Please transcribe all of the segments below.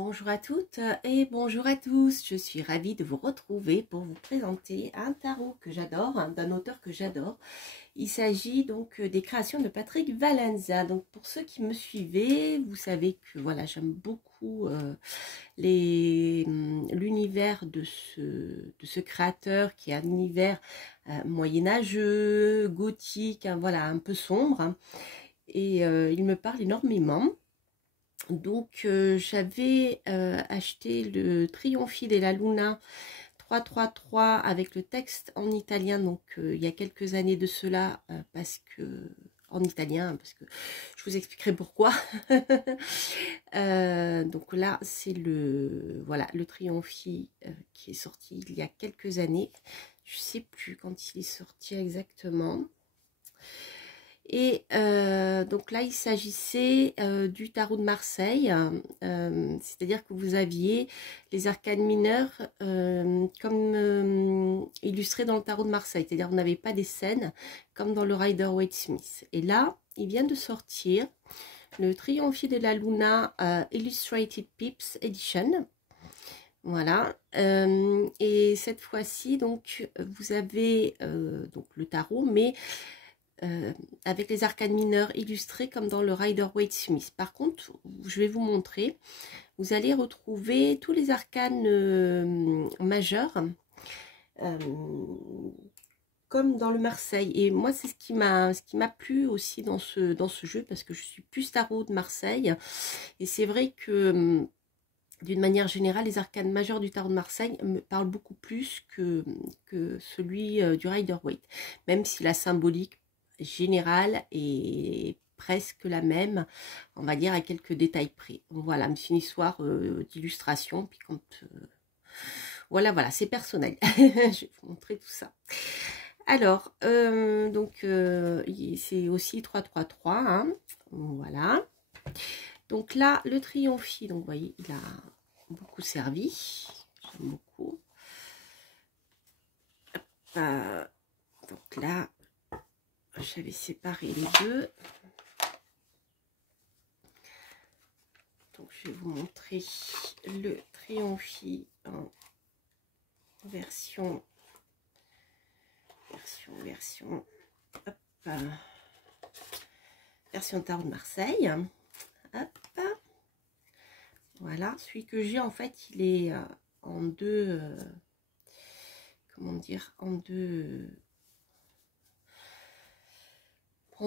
Bonjour à toutes et bonjour à tous, je suis ravie de vous retrouver pour vous présenter un tarot que j'adore, d'un auteur que j'adore. Il s'agit donc des créations de Patrick Valenza. Donc pour ceux qui me suivez, vous savez que voilà, j'aime beaucoup l'univers de ce créateur qui est un univers moyenâgeux, gothique, hein, voilà, un peu sombre, hein, et il me parle énormément. Donc j'avais acheté le Trionfi della Luna 333 avec le texte en italien, donc il y a quelques années de cela, parce que en italien, parce que je vous expliquerai pourquoi. Donc là c'est le Trionfi qui est sorti il y a quelques années. Je sais plus quand il est sorti exactement. Et donc là, il s'agissait du tarot de Marseille, c'est-à-dire que vous aviez les arcanes mineures comme illustrés dans le tarot de Marseille, c'est-à-dire vous n'avez pas des scènes comme dans le Rider-Waite-Smith. Et là, il vient de sortir le Trionfi de la Luna Illustrated Pips Edition. Voilà, et cette fois-ci, donc, vous avez donc le tarot, mais avec les arcanes mineures illustrées comme dans le Rider-Waite-Smith. Par contre, je vais vous montrer, vous allez retrouver tous les arcanes majeurs comme dans le Marseille. Et moi, c'est ce qui m'a plu aussi dans ce jeu, parce que je suis plus tarot de Marseille. Et c'est vrai que d'une manière générale, les arcanes majeures du tarot de Marseille me parlent beaucoup plus que celui du Rider-Waite, même si la symbolique générale est presque la même, on va dire à quelques détails près. Voilà, c'est une histoire d'illustration, puis quand voilà, c'est personnel. Je vais vous montrer tout ça. Alors, c'est aussi 333, hein, voilà. Donc là, le Trionfi, donc vous voyez, il a beaucoup servi, j'aime beaucoup. Donc là, j'avais séparé les deux. Donc je vais vous montrer le Trionfi en version, hop, version tarot de Marseille. Hop. Voilà, celui que j'ai en fait, il est en deux, comment dire, en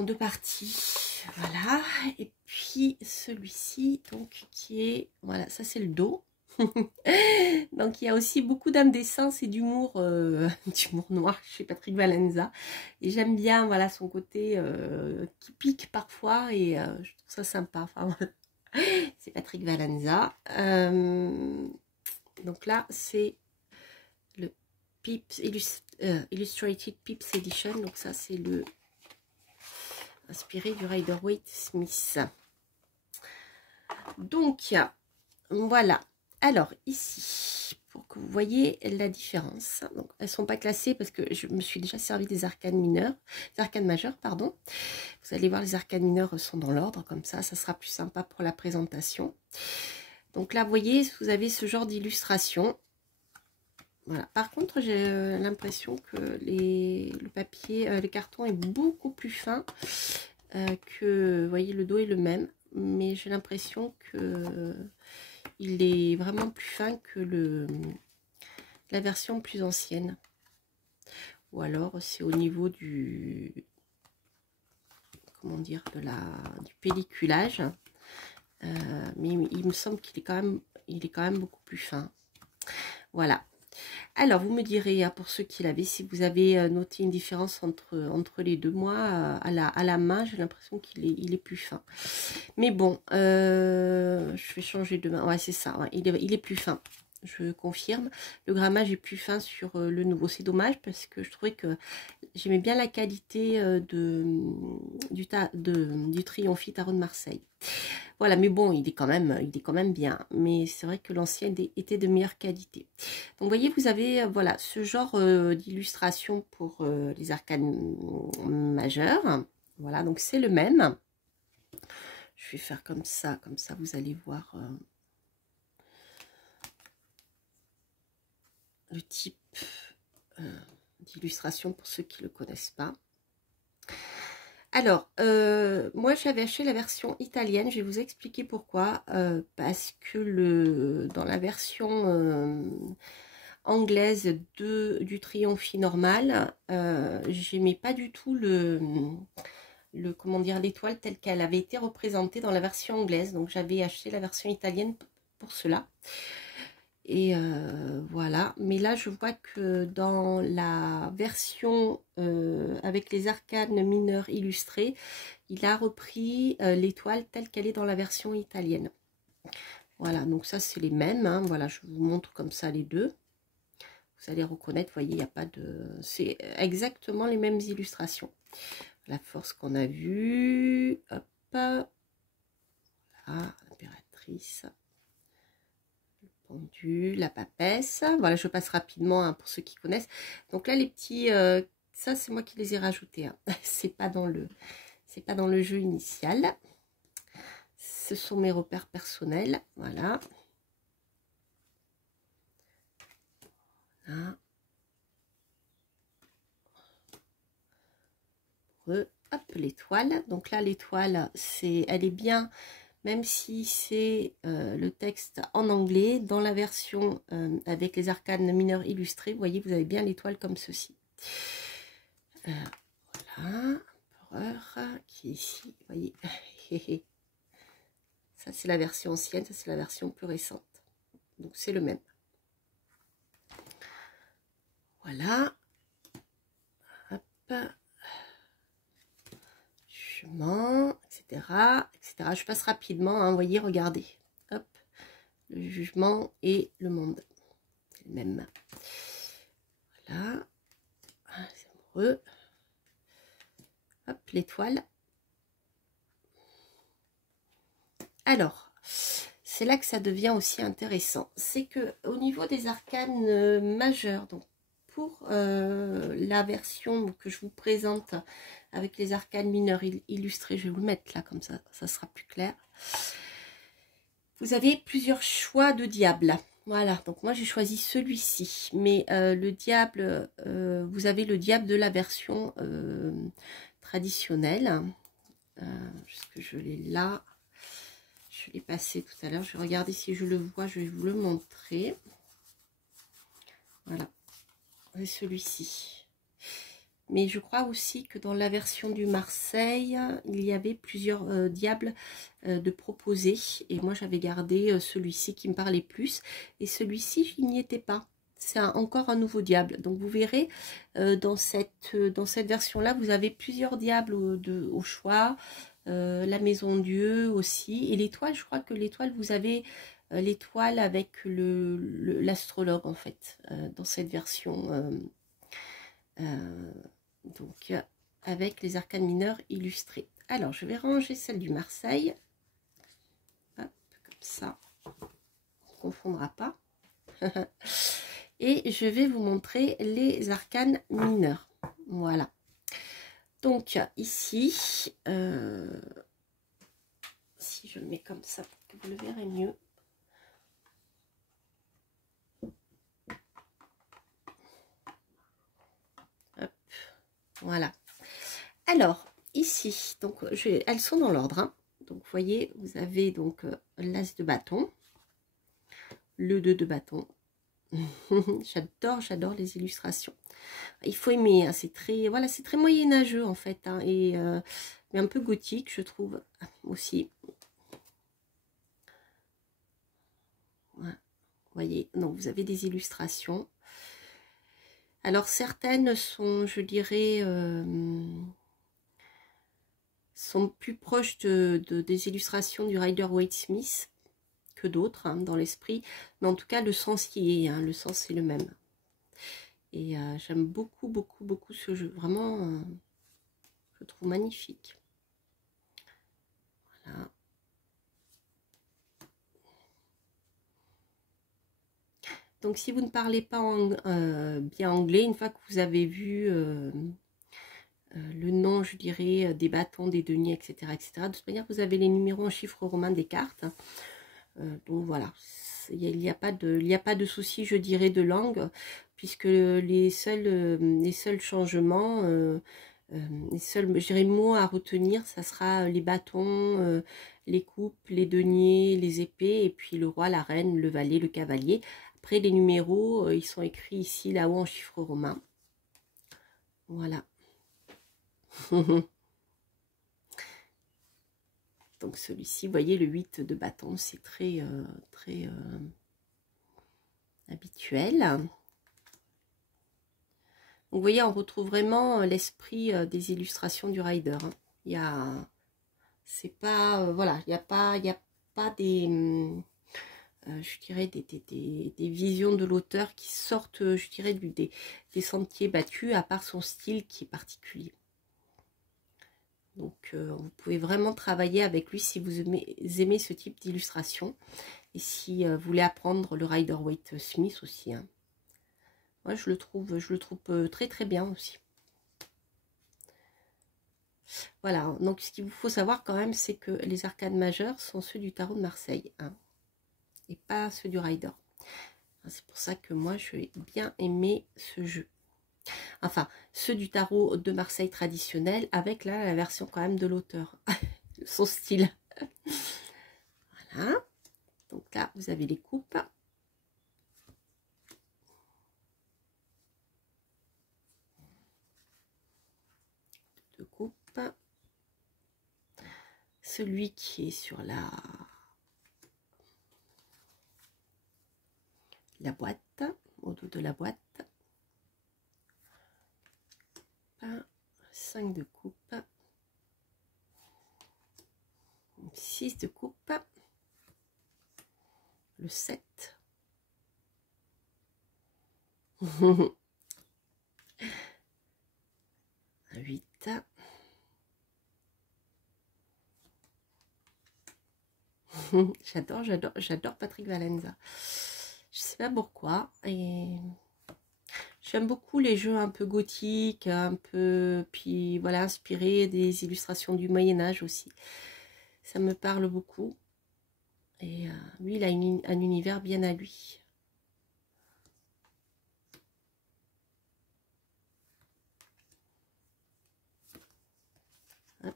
deux parties, voilà. Et puis celui-ci, donc qui est, voilà, ça c'est le dos. Donc il y a aussi beaucoup d'indécence et d'humour noir chez Patrick Valenza, et j'aime bien, voilà, son côté qui pique parfois, et je trouve ça sympa. Enfin, c'est Patrick Valenza. Donc là c'est le Pips Illustrated Pips Edition, donc ça c'est le inspiré du Rider-Waite-Smith. Donc voilà. Alors ici, pour que vous voyez la différence, donc elles ne sont pas classées parce que je me suis déjà servi des arcanes mineures, des arcanes majeures, pardon. Vous allez voir, les arcanes mineures sont dans l'ordre, comme ça sera plus sympa pour la présentation. Donc là, vous voyez, vous avez ce genre d'illustration. Voilà. Par contre, j'ai l'impression que le papier, le carton est beaucoup plus fin que, vous voyez, le dos est le même, mais j'ai l'impression que il est vraiment plus fin que la version plus ancienne. Ou alors c'est au niveau du, comment dire, du pelliculage. Mais il me semble qu'il est quand même beaucoup plus fin. Voilà. Alors vous me direz, pour ceux qui l'avaient, si vous avez noté une différence entre les deux. Moi, à la main, j'ai l'impression qu'il est plus fin. Mais bon, je vais changer de main. Ouais, c'est ça, ouais, il est plus fin. Je confirme. Le grammage est plus fin sur le nouveau. C'est dommage parce que je trouvais que j'aimais bien la qualité du Trionfi Tarot de Marseille. Voilà, mais bon, il est quand même bien. Mais c'est vrai que l'ancien était de meilleure qualité. Donc, vous voyez, vous avez voilà ce genre d'illustration pour les arcanes majeures. Voilà, donc c'est le même. Je vais faire comme ça vous allez voir. le type d'illustration pour ceux qui ne le connaissent pas. Alors, moi j'avais acheté la version italienne, je vais vous expliquer pourquoi. Parce que dans la version anglaise du Triomphe normal, j'aimais pas du tout comment dire, l'étoile telle qu'elle avait été représentée dans la version anglaise. Donc j'avais acheté la version italienne pour cela. Et voilà, mais là je vois que dans la version avec les arcanes mineures illustrées, il a repris l'étoile telle qu'elle est dans la version italienne. Voilà, donc ça c'est les mêmes, hein. Voilà, je vous montre comme ça les deux. Vous allez reconnaître, vous voyez, il n'y a pas de... C'est exactement les mêmes illustrations. La force qu'on a vue, hop, voilà, l'impératrice. La papesse, voilà, je passe rapidement hein, pour ceux qui connaissent. Donc là les petits, ça c'est moi qui les ai rajoutés, hein. c'est pas dans le jeu initial. Ce sont mes repères personnels, voilà. Là. Hop, l'étoile. Donc là l'étoile, elle est bien. Même si c'est le texte en anglais, dans la version avec les arcanes mineurs illustrées, vous voyez, vous avez bien l'étoile comme ceci. Voilà, Empereur qui est ici, vous voyez. Ça c'est la version ancienne, ça c'est la version plus récente. Donc c'est le même. Voilà. Hop. Etc., etc. Je passe rapidement, hein, vous voyez, regardez. Hop, le jugement et le monde. C'est le même. Voilà. C'est amoureux. Hop, l'étoile. Alors, c'est là que ça devient aussi intéressant. C'est que au niveau des arcanes majeurs, donc pour la version que je vous présente avec les arcanes mineurs illustrées, je vais vous le mettre là comme ça, ça sera plus clair. Vous avez plusieurs choix de diable. Voilà, donc moi j'ai choisi celui-ci. Mais le diable, vous avez le diable de la version traditionnelle. Puisque je l'ai là. Je l'ai passé tout à l'heure. Je vais regarder si je le vois, je vais vous le montrer. Voilà. C'est celui-ci. Mais je crois aussi que dans la version du Marseille, il y avait plusieurs diables de proposer. Et moi, j'avais gardé celui-ci qui me parlait plus. Et celui-ci, il n'y était pas. C'est encore un nouveau diable. Donc, vous verrez, dans cette version-là, vous avez plusieurs diables au choix. La maison Dieu aussi. Et l'étoile, je crois que l'étoile, vous avez l'étoile avec l'astrologue, en fait, dans cette version. Donc avec les arcanes mineurs illustrés. Alors je vais ranger celle du Marseille. Hop, comme ça, on ne confondra pas. Et je vais vous montrer les arcanes mineurs. Voilà. Donc ici, si je le mets comme ça pour que vous le verrez mieux. Hop, voilà. Alors, ici, donc elles sont dans l'ordre. Hein. Donc, vous voyez, vous avez donc l'as de bâton, le 2 de bâton. J'adore les illustrations. Il faut aimer, hein, c'est très, voilà, c'est très moyenâgeux en fait, hein, et mais un peu gothique, je trouve aussi. Voilà. Vous voyez, donc vous avez des illustrations. Alors certaines sont, je dirais, sont plus proches des illustrations du Rider-Waite-Smith que d'autres, hein, dans l'esprit. Mais en tout cas, le sens y est, hein, le sens c'est le même. Et j'aime beaucoup ce jeu. Vraiment, je le trouve magnifique. Voilà. Donc, si vous ne parlez pas bien anglais, une fois que vous avez vu le nom, je dirais, des bâtons, des deniers, etc., etc., de toute manière, vous avez les numéros en chiffres romains des cartes. Donc voilà, il n'y a pas de souci, je dirais, de langue, puisque les seuls changements, les seuls, je dirais, mots à retenir, ça sera les bâtons, les coupes, les deniers, les épées, et puis le roi, la reine, le valet, le cavalier. Après, les numéros, ils sont écrits ici, là-haut, en chiffres romains. Voilà. Donc celui-ci, vous voyez, le 8 de bâton, c'est très habituel. Donc, vous voyez, on retrouve vraiment l'esprit des illustrations du rider. Hein. Il y a, c'est pas, voilà, il y a pas des, je dirais, des visions de l'auteur qui sortent, je dirais, des sentiers battus, à part son style qui est particulier. Donc, vous pouvez vraiment travailler avec lui si vous aimez ce type d'illustration. Et si vous voulez apprendre le Rider-Waite Smith aussi. Hein. Moi, je le trouve très très bien aussi. Voilà, donc ce qu'il vous faut savoir quand même, c'est que les arcanes majeures sont ceux du tarot de Marseille. Hein, et pas ceux du Rider. C'est pour ça que moi, je vais bien aimer ce jeu. Enfin, ceux du tarot de Marseille traditionnel, avec là la version quand même de l'auteur, son style. Voilà. Donc là, vous avez les coupes. Deux coupes. Celui qui est sur la boîte, au dos de la boîte. 5 de coupe, 6 de coupe, le 7, 8, j'adore Patrick Valenza. Je sais pas pourquoi, et j'aime beaucoup les jeux un peu gothiques, un peu, puis voilà, inspirés des illustrations du Moyen-Âge aussi. Ça me parle beaucoup. Et lui, il a un univers bien à lui. Hop.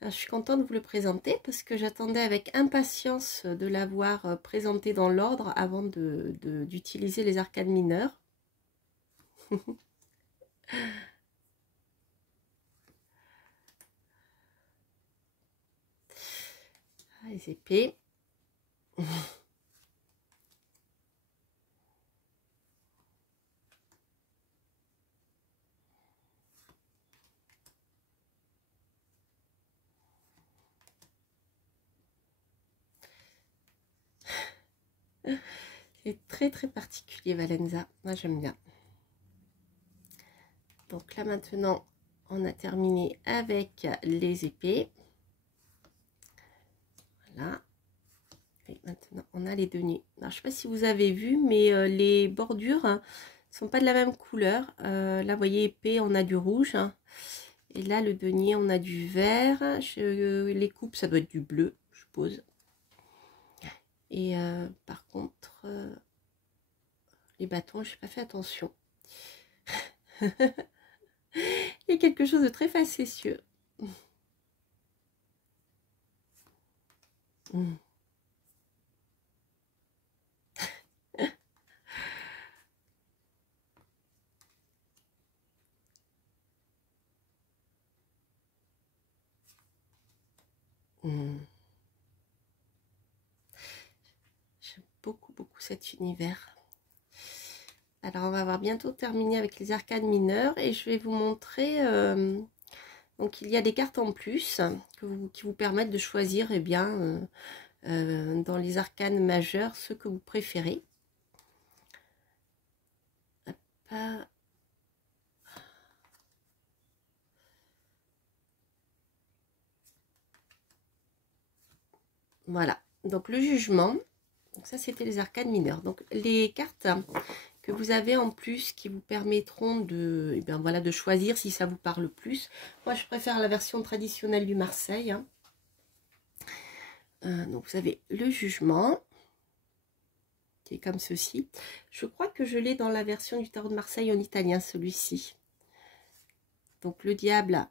Alors, je suis contente de vous le présenter parce que j'attendais avec impatience de l'avoir présenté dans l'ordre avant d'utiliser les arcanes mineurs. Les épées. C'est très très particulier Valenza. Moi j'aime bien. Donc là maintenant on a terminé avec les épées. Voilà. Et maintenant on a les deniers. Alors je sais pas si vous avez vu, mais les bordures ne sont pas de la même couleur. Là vous voyez épée, on a du rouge. Hein. Et là le denier on a du vert. Les coupes ça doit être du bleu, je suppose. Et par contre, les bâtons, je n'ai pas fait attention. Il y a quelque chose de très facétieux. J'aime beaucoup cet univers. Alors on va avoir bientôt terminé avec les arcanes mineures et je vais vous montrer, donc il y a des cartes en plus qui vous permettent de choisir bien, dans les arcanes majeures ce que vous préférez. Hop. Voilà, donc le jugement, donc ça c'était les arcanes mineures. Donc les cartes que vous avez en plus qui vous permettront de, voilà, de choisir si ça vous parle plus. Moi je préfère la version traditionnelle du Marseille. Hein. Donc vous avez le jugement, qui est comme ceci. Je crois que je l'ai dans la version du tarot de Marseille en italien, celui-ci. Donc le diable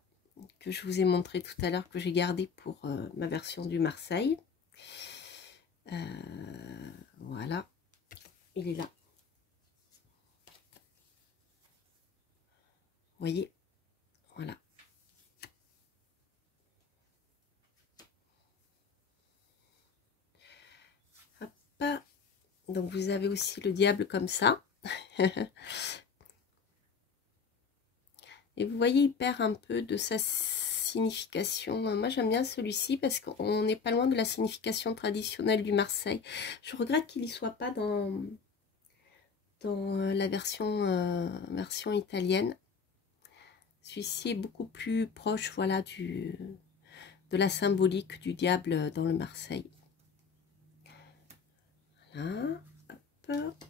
que je vous ai montré tout à l'heure, que j'ai gardé pour ma version du Marseille. Voilà, il est là. Vous voyez, voilà. Hop. Donc vous avez aussi le diable comme ça. Et vous voyez, il perd un peu de sa signification. Moi, j'aime bien celui-ci parce qu'on n'est pas loin de la signification traditionnelle du Marseille. Je regrette qu'il n'y soit pas dans la version italienne. Celui-ci est beaucoup plus proche, voilà, de la symbolique du diable dans le Marseille. Voilà. Hop.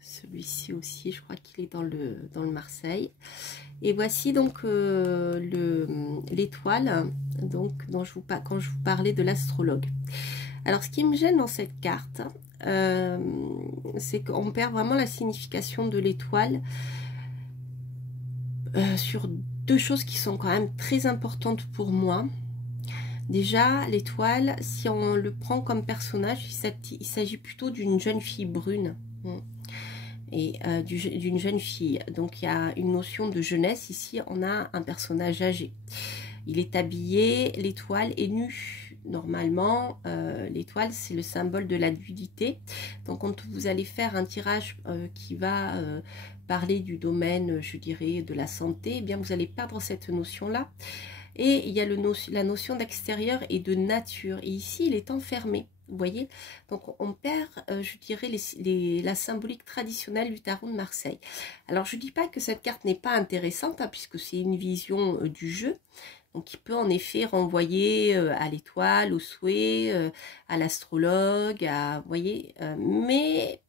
Celui-ci aussi, je crois qu'il est dans le Marseille. Et voici donc l'étoile, donc quand je vous parlais de l'astrologue. Alors, ce qui me gêne dans cette carte, c'est qu'on perd vraiment la signification de l'étoile sur deux choses qui sont quand même très importantes pour moi. Déjà, l'étoile, si on le prend comme personnage, il s'agit plutôt d'une jeune fille brune. Et d'une jeune fille. Donc il y a une notion de jeunesse. Ici, on a un personnage âgé. Il est habillé, l'étoile est nue. Normalement, l'étoile, c'est le symbole de la nudité. Donc quand vous allez faire un tirage qui va parler du domaine, je dirais, de la santé, eh bien vous allez perdre cette notion-là. Et il y a la notion d'extérieur et de nature. Et ici, il est enfermé. Vous voyez, donc on perd, je dirais, la symbolique traditionnelle du tarot de Marseille. Alors, je ne dis pas que cette carte n'est pas intéressante, hein, puisque c'est une vision du jeu. Donc, il peut en effet renvoyer à l'étoile, au souhait, à l'astrologue, vous voyez, mais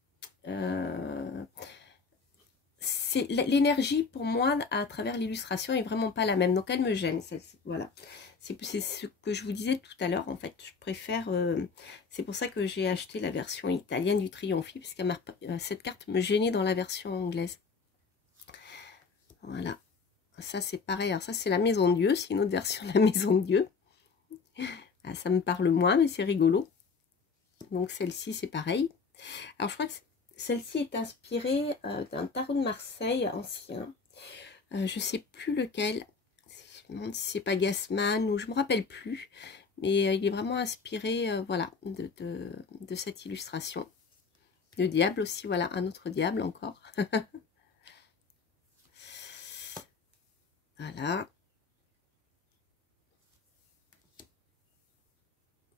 l'énergie pour moi à travers l'illustration est vraiment pas la même, donc elle me gêne celle-ci. Voilà, c'est ce que je vous disais tout à l'heure. En fait, je préfère, c'est pour ça que j'ai acheté la version italienne du Triomphi, parce que cette carte me gênait dans la version anglaise. Voilà, ça c'est pareil. Alors ça c'est la Maison de Dieu, c'est une autre version de la Maison de Dieu. Ah, ça me parle moins, mais c'est rigolo. Donc celle-ci c'est pareil. Alors je crois que celle-ci est inspirée d'un tarot de Marseille ancien. Je ne sais plus lequel. Je me demande si c'est pas Gassman ou je me rappelle plus. Mais il est vraiment inspiré voilà, de cette illustration. Le diable aussi, voilà, un autre diable encore. Voilà.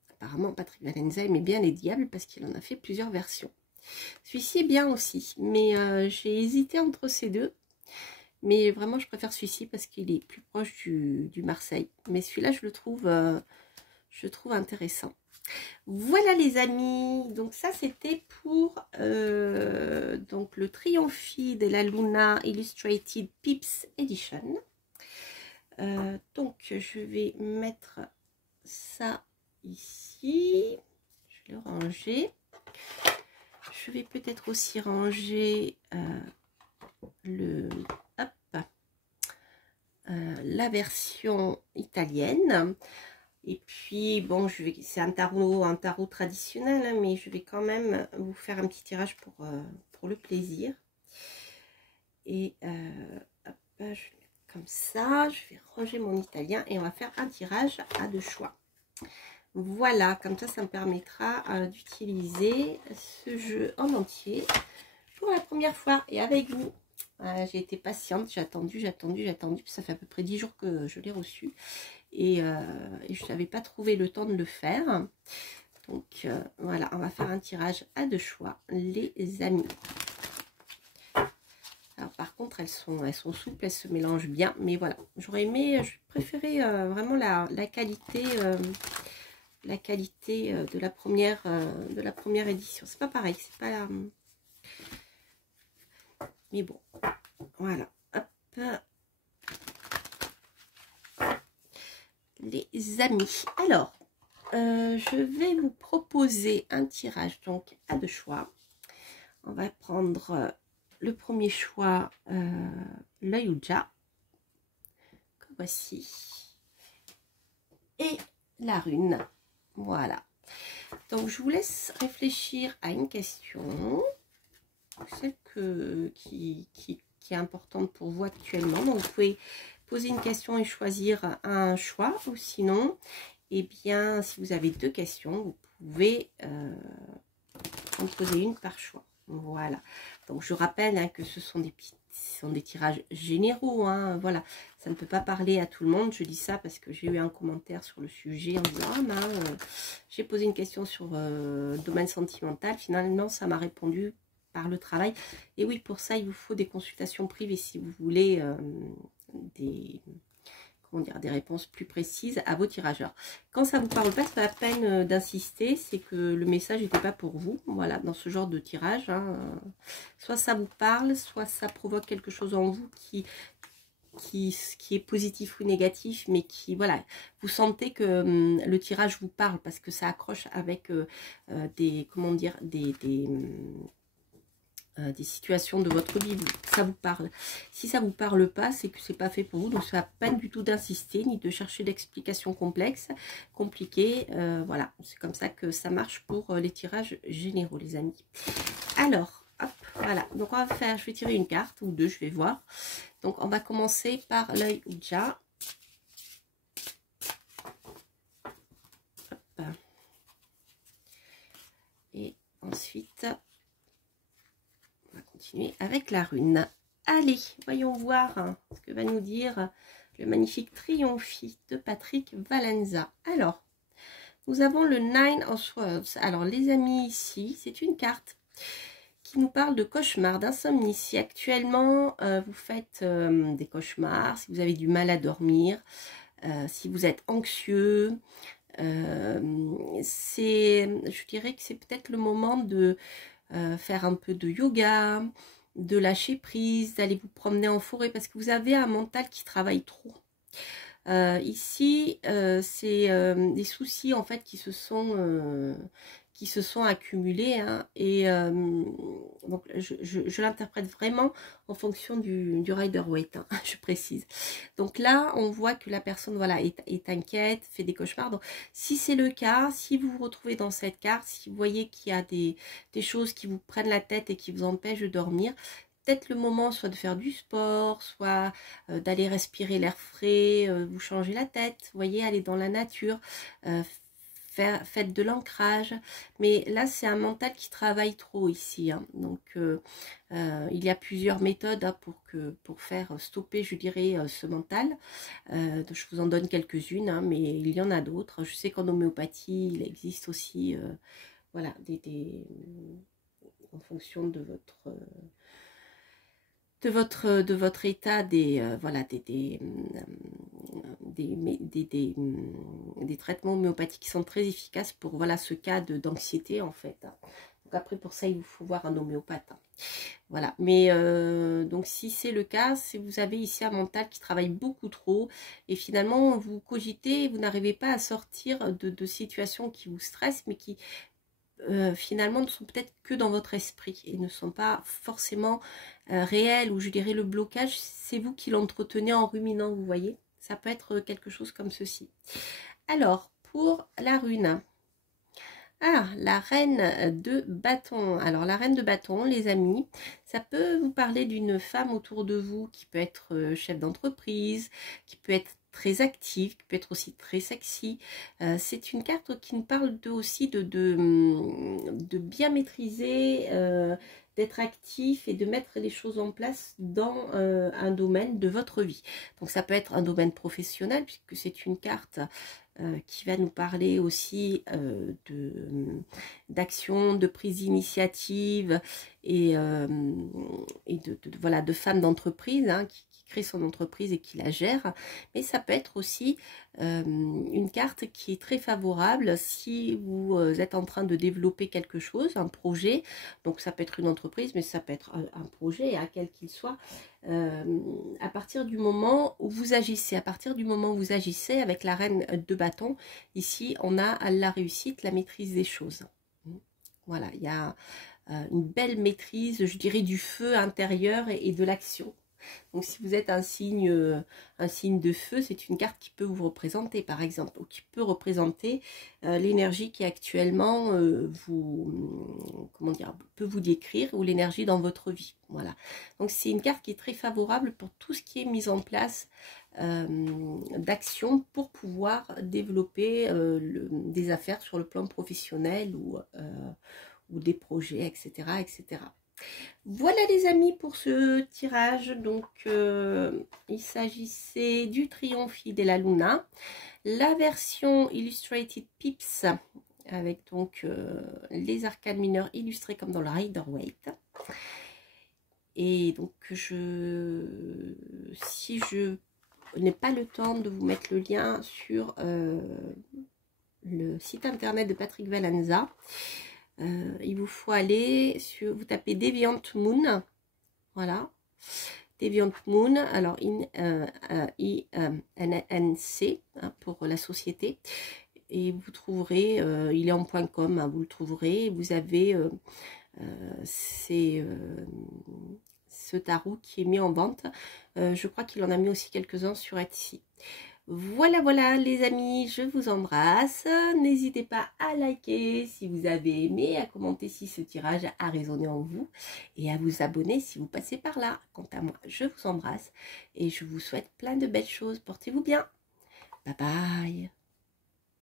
Apparemment, Patrick Valenza aimait bien les diables parce qu'il en a fait plusieurs versions. Celui-ci est bien aussi, mais j'ai hésité entre ces deux. Mais vraiment, je préfère celui-ci parce qu'il est plus proche du Marseille. Mais celui-là, je le trouve intéressant. Voilà les amis. Donc ça, c'était pour donc le Triomphi de la Luna Illustrated Pips Edition. Donc, je vais mettre ça ici. Je vais le ranger. Je vais peut-être aussi ranger la version italienne. Et puis, bon, c'est un tarot traditionnel, hein, mais je vais quand même vous faire un petit tirage pour le plaisir. Et hop, je vais mettre comme ça. Je vais ranger mon italien et on va faire un tirage à deux choix. Voilà, comme ça me permettra d'utiliser ce jeu en entier pour la première fois et avec vous. J'ai été patiente, j'ai attendu, ça fait à peu près 10 jours que je l'ai reçu et je n'avais pas trouvé le temps de le faire. Donc voilà, on va faire un tirage à deux choix, les amis. Alors par contre, elles sont souples, elles se mélangent bien, mais voilà, j'aurais aimé, je préférais vraiment la qualité de la première édition. C'est pas pareil, c'est pas mais bon, voilà. Hop. les amis. Alors, je vais vous proposer un tirage donc à deux choix. On va prendre le premier choix, l'œil Ouija, que voici, et la rune. Voilà. Donc, je vous laisse réfléchir à une question, celle qui est importante pour vous actuellement. Donc, vous pouvez poser une question et choisir un choix, ou sinon, eh bien, si vous avez deux questions, vous pouvez en poser une par choix. Voilà. Donc, je rappelle hein, que ce sont des tirages généraux. Hein, voilà. Ça ne peut pas parler à tout le monde. Je dis ça parce que j'ai eu un commentaire sur le sujet en disant « Ah, j'ai posé une question sur le domaine sentimental. Finalement, ça m'a répondu par le travail. » Et oui, pour ça, il vous faut des consultations privées si vous voulez des réponses plus précises à vos tirageurs. Quand ça vous parle pas, c'est pas la peine d'insister, c'est que le message n'était pas pour vous. Voilà, dans ce genre de tirage, hein, soit ça vous parle, soit ça provoque quelque chose en vous qui est positif ou négatif, mais qui, voilà, vous sentez que le tirage vous parle parce que ça accroche avec comment dire, des situations de votre vie, ça vous parle. Si ça vous parle pas, c'est que c'est pas fait pour vous, donc ça n'a pas du tout d'insister, ni de chercher d'explications compliquées. Voilà, c'est comme ça que ça marche pour les tirages généraux, les amis. Alors, hop, voilà, donc on va faire, je vais tirer une carte, ou deux, je vais voir. Donc on va commencer par l'œil Ouija. Hop. Et ensuite... continuer avec la rune. Allez, voyons voir ce que va nous dire le magnifique Triomphi de Patrick Valenza. Alors, nous avons le Nine of Swords. Alors, les amis, ici, c'est une carte qui nous parle de cauchemars, d'insomnie. Si actuellement, vous faites des cauchemars, si vous avez du mal à dormir, si vous êtes anxieux, je dirais que c'est peut-être le moment de faire un peu de yoga, de lâcher prise, d'aller vous promener en forêt parce que vous avez un mental qui travaille trop. Ici, c'est des soucis en fait qui se sont accumulés hein, et donc je l'interprète vraiment en fonction du Rider-Waite, hein, je précise. Donc là, on voit que la personne voilà, est inquiète, fait des cauchemars. Donc si c'est le cas, si vous vous retrouvez dans cette carte, si vous voyez qu'il y a des choses qui vous prennent la tête et qui vous empêchent de dormir, peut-être le moment soit de faire du sport, soit d'aller respirer l'air frais, vous changer la tête, vous voyez, aller dans la nature, faites de l'ancrage. Mais là, c'est un mental qui travaille trop ici. Hein. Donc, il y a plusieurs méthodes hein, pour faire stopper, je dirais, ce mental. Je vous en donne quelques-unes, hein, mais il y en a d'autres. Je sais qu'en homéopathie, il existe aussi, voilà, en fonction de votre état voilà des traitements homéopathiques qui sont très efficaces pour voilà ce cas d'anxiété en fait. Donc après pour ça il vous faut voir un homéopathe. Voilà, mais donc si c'est le cas, si vous avez ici un mental qui travaille beaucoup trop et finalement vous cogitez, vous n'arrivez pas à sortir de situations qui vous stressent mais qui finalement ne sont peut-être que dans votre esprit et ne sont pas forcément réels, ou je dirais le blocage, c'est vous qui l'entretenez en ruminant, vous voyez. Ça peut être quelque chose comme ceci. Alors, pour la rune, la reine de bâton. Alors, la reine de bâton, les amis, ça peut vous parler d'une femme autour de vous qui peut être chef d'entreprise, qui peut être très active, qui peut être aussi très sexy. C'est une carte qui nous parle aussi de bien maîtriser, d'être actif et de mettre les choses en place dans un domaine de votre vie. Donc ça peut être un domaine professionnel puisque c'est une carte qui va nous parler aussi d'action, de prise d'initiative voilà, de femme d'entreprise, hein, qui crée son entreprise et qui la gère. Mais ça peut être aussi une carte qui est très favorable si vous êtes en train de développer quelque chose, un projet. Donc ça peut être une entreprise, mais ça peut être un projet, à quel qu'il soit. À partir du moment où vous agissez, avec la reine de bâton, ici on a la réussite, la maîtrise des choses. Voilà, il y a une belle maîtrise, je dirais, du feu intérieur et de l'action. Donc si vous êtes un signe de feu, c'est une carte qui peut vous représenter, par exemple, ou qui peut représenter l'énergie qui actuellement peut vous décrire, ou l'énergie dans votre vie. Voilà. Donc c'est une carte qui est très favorable pour tout ce qui est mise en place d'action pour pouvoir développer des affaires sur le plan professionnel ou des projets, etc., etc. Voilà les amis pour ce tirage. Donc il s'agissait du Triomphe de la Luna, la version Illustrated Pips avec donc les arcanes mineurs illustrés comme dans le Rider-Waite. Et donc si je n'ai pas le temps de vous mettre le lien sur le site internet de Patrick Valenza, il vous faut aller sur, vous tapez Deviant Moon, voilà, Deviant Moon, alors INC hein, pour la société, et vous trouverez, il est en .com, hein, vous le trouverez, vous avez ce tarot qui est mis en vente, je crois qu'il en a mis aussi quelques-uns sur Etsy. Voilà, voilà les amis, je vous embrasse. N'hésitez pas à liker si vous avez aimé, à commenter si ce tirage a résonné en vous et à vous abonner si vous passez par là. Quant à moi, je vous embrasse et je vous souhaite plein de belles choses. Portez-vous bien. Bye bye.